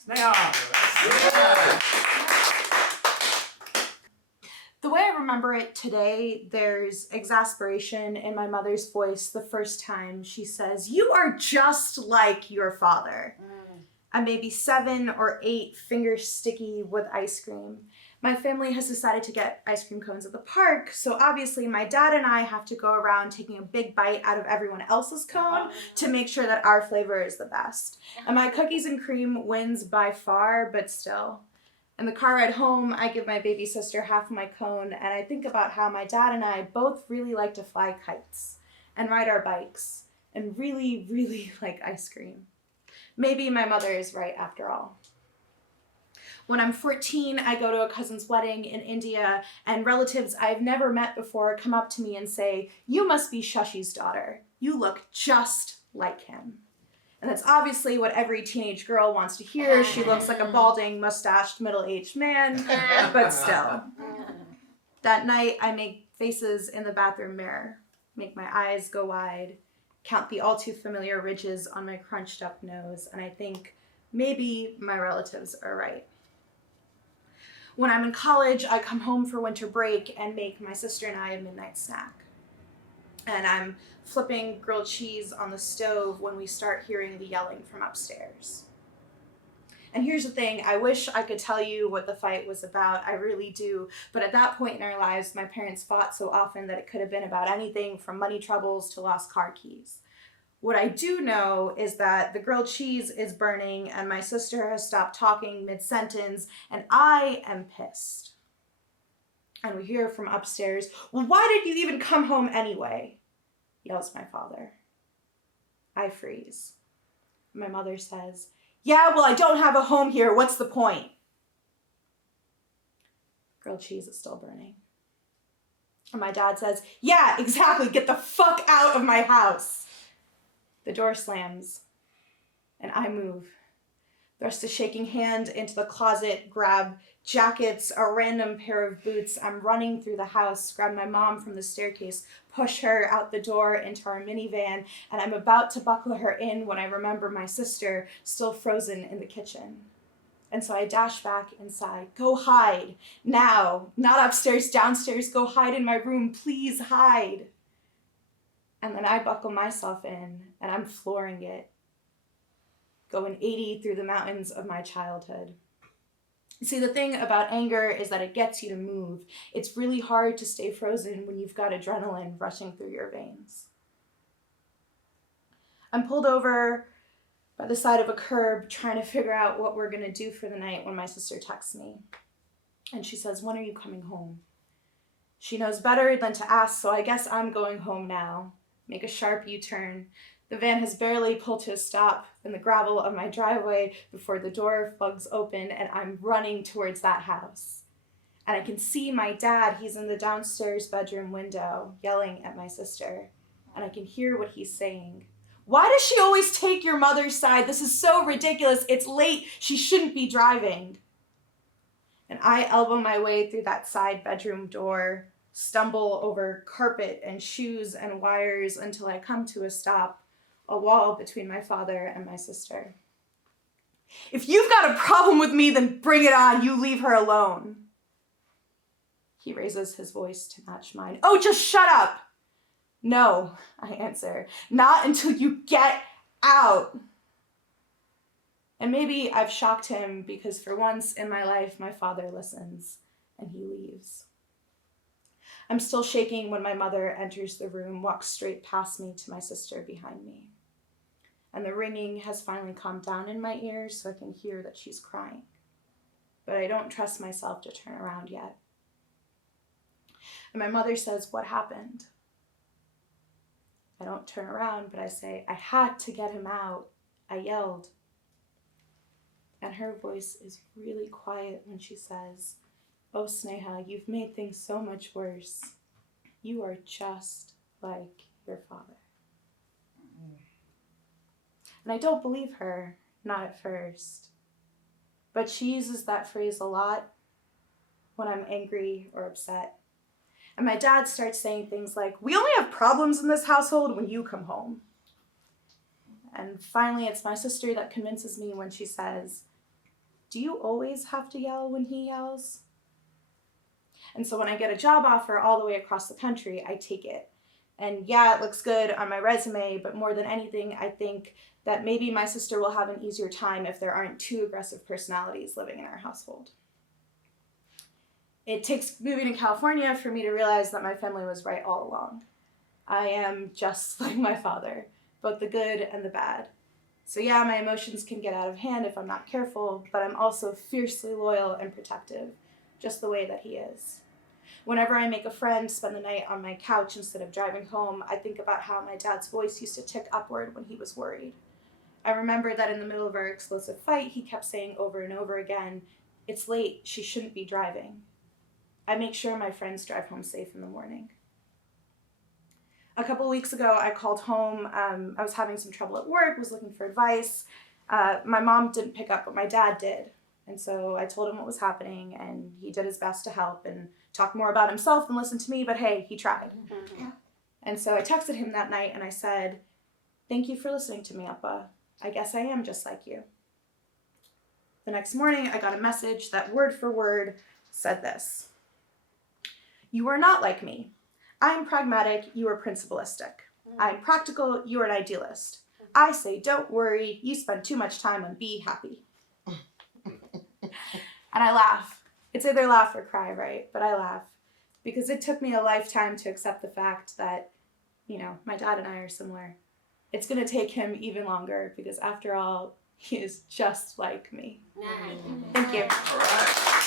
Sneha! The way I remember it today, there's exasperation in my mother's voice the first time she says, "You are just like your father." I'm maybe 7 or 8, fingers sticky with ice cream. My family has decided to get ice cream cones at the park, so obviously my dad and I have to go around taking a big bite out of everyone else's cone to make sure that our flavor is the best. And my cookies and cream wins by far, but still. In the car ride home, I give my baby sister half my cone, and I think about how my dad and I both really like to fly kites and ride our bikes and really, really like ice cream. Maybe my mother is right after all. When I'm 14, I go to a cousin's wedding in India, and relatives I've never met before come up to me and say, "You must be Shashi's daughter. You look just like him." And that's obviously what every teenage girl wants to hear. She looks like a balding, mustached, middle-aged man, but still. That night, I make faces in the bathroom mirror, make my eyes go wide, count the all too familiar ridges on my crunched up nose, and I think maybe my relatives are right. When I'm in college, I come home for winter break and make my sister and I a midnight snack. And I'm flipping grilled cheese on the stove when we start hearing the yelling from upstairs. And here's the thing, I wish I could tell you what the fight was about, I really do, but at that point in our lives, my parents fought so often that it could have been about anything from money troubles to lost car keys. What I do know is that the grilled cheese is burning and my sister has stopped talking mid-sentence and I am pissed. And we hear from upstairs, "Well, why did you even come home anyway?" yells my father. I freeze. My mother says, "Yeah, well, I don't have a home here. What's the point?" Grilled cheese is still burning. And my dad says, "Yeah, exactly. Get the fuck out of my house." The door slams, and I move. Thrust a shaking hand into the closet, grab jackets, a random pair of boots. I'm running through the house, grab my mom from the staircase, push her out the door into our minivan, and I'm about to buckle her in when I remember my sister still frozen in the kitchen. And so I dash back inside. "Go hide, now, not upstairs, downstairs, go hide in my room, please hide." And then I buckle myself in, and I'm flooring it, going 80 through the mountains of my childhood. See, the thing about anger is that it gets you to move. It's really hard to stay frozen when you've got adrenaline rushing through your veins. I'm pulled over by the side of a curb trying to figure out what we're going to do for the night when my sister texts me. And she says, "When are you coming home?" She knows better than to ask, so I guess I'm going home now. Make a sharp U-turn. The van has barely pulled to a stop in the gravel of my driveway before the door plugs open and I'm running towards that house. And I can see my dad, he's in the downstairs bedroom window, yelling at my sister. And I can hear what he's saying. "Why does she always take your mother's side? This is so ridiculous. It's late. She shouldn't be driving." And I elbow my way through that side bedroom door, stumble over carpet and shoes and wires until I come to a stop, a wall between my father and my sister. "If you've got a problem with me, then bring it on. You leave her alone." He raises his voice to match mine. "Oh, just shut up." "No," I answer, "not until you get out." And maybe I've shocked him because for once in my life, my father listens and he leaves. I'm still shaking when my mother enters the room, walks straight past me to my sister behind me. And the ringing has finally calmed down in my ears so I can hear that she's crying. But I don't trust myself to turn around yet. And my mother says, "What happened?" I don't turn around, but I say, "I had to get him out. I yelled." And her voice is really quiet when she says, "Oh, Sneha, you've made things so much worse. You are just like your father." And I don't believe her, not at first. But she uses that phrase a lot when I'm angry or upset. And my dad starts saying things like, "We only have problems in this household when you come home." And finally, it's my sister that convinces me when she says, do you always have to yell when he yells? And so when I get a job offer all the way across the country, I take it. And yeah, it looks good on my resume, but more than anything, I think that maybe my sister will have an easier time if there aren't two aggressive personalities living in our household. It takes moving to California for me to realize that my family was right all along. I am just like my father, both the good and the bad. So yeah, my emotions can get out of hand if I'm not careful, but I'm also fiercely loyal and protective, just the way that he is. Whenever I make a friend spend the night on my couch instead of driving home, I think about how my dad's voice used to tick upward when he was worried. I remember that in the middle of our explosive fight, he kept saying over and over again, "It's late, she shouldn't be driving." I make sure my friends drive home safe in the morning. A couple weeks ago, I called home. I was having some trouble at work, was looking for advice. My mom didn't pick up, but my dad did. And so I told him what was happening, and he did his best to help and talk more about himself than listen to me, but hey, he tried. Mm-hmm. And so I texted him that night, and I said, "Thank you for listening to me, Appa. I guess I am just like you." The next morning, I got a message that word for word said this: "You are not like me. I am pragmatic, you are principalistic. I am practical, you are an idealist. I say don't worry, you spend too much time on be happy." And I laugh. It's either laugh or cry, right? But I laugh because it took me a lifetime to accept the fact that, my dad and I are similar. It's going to take him even longer because after all, he is just like me. Thank you. All right.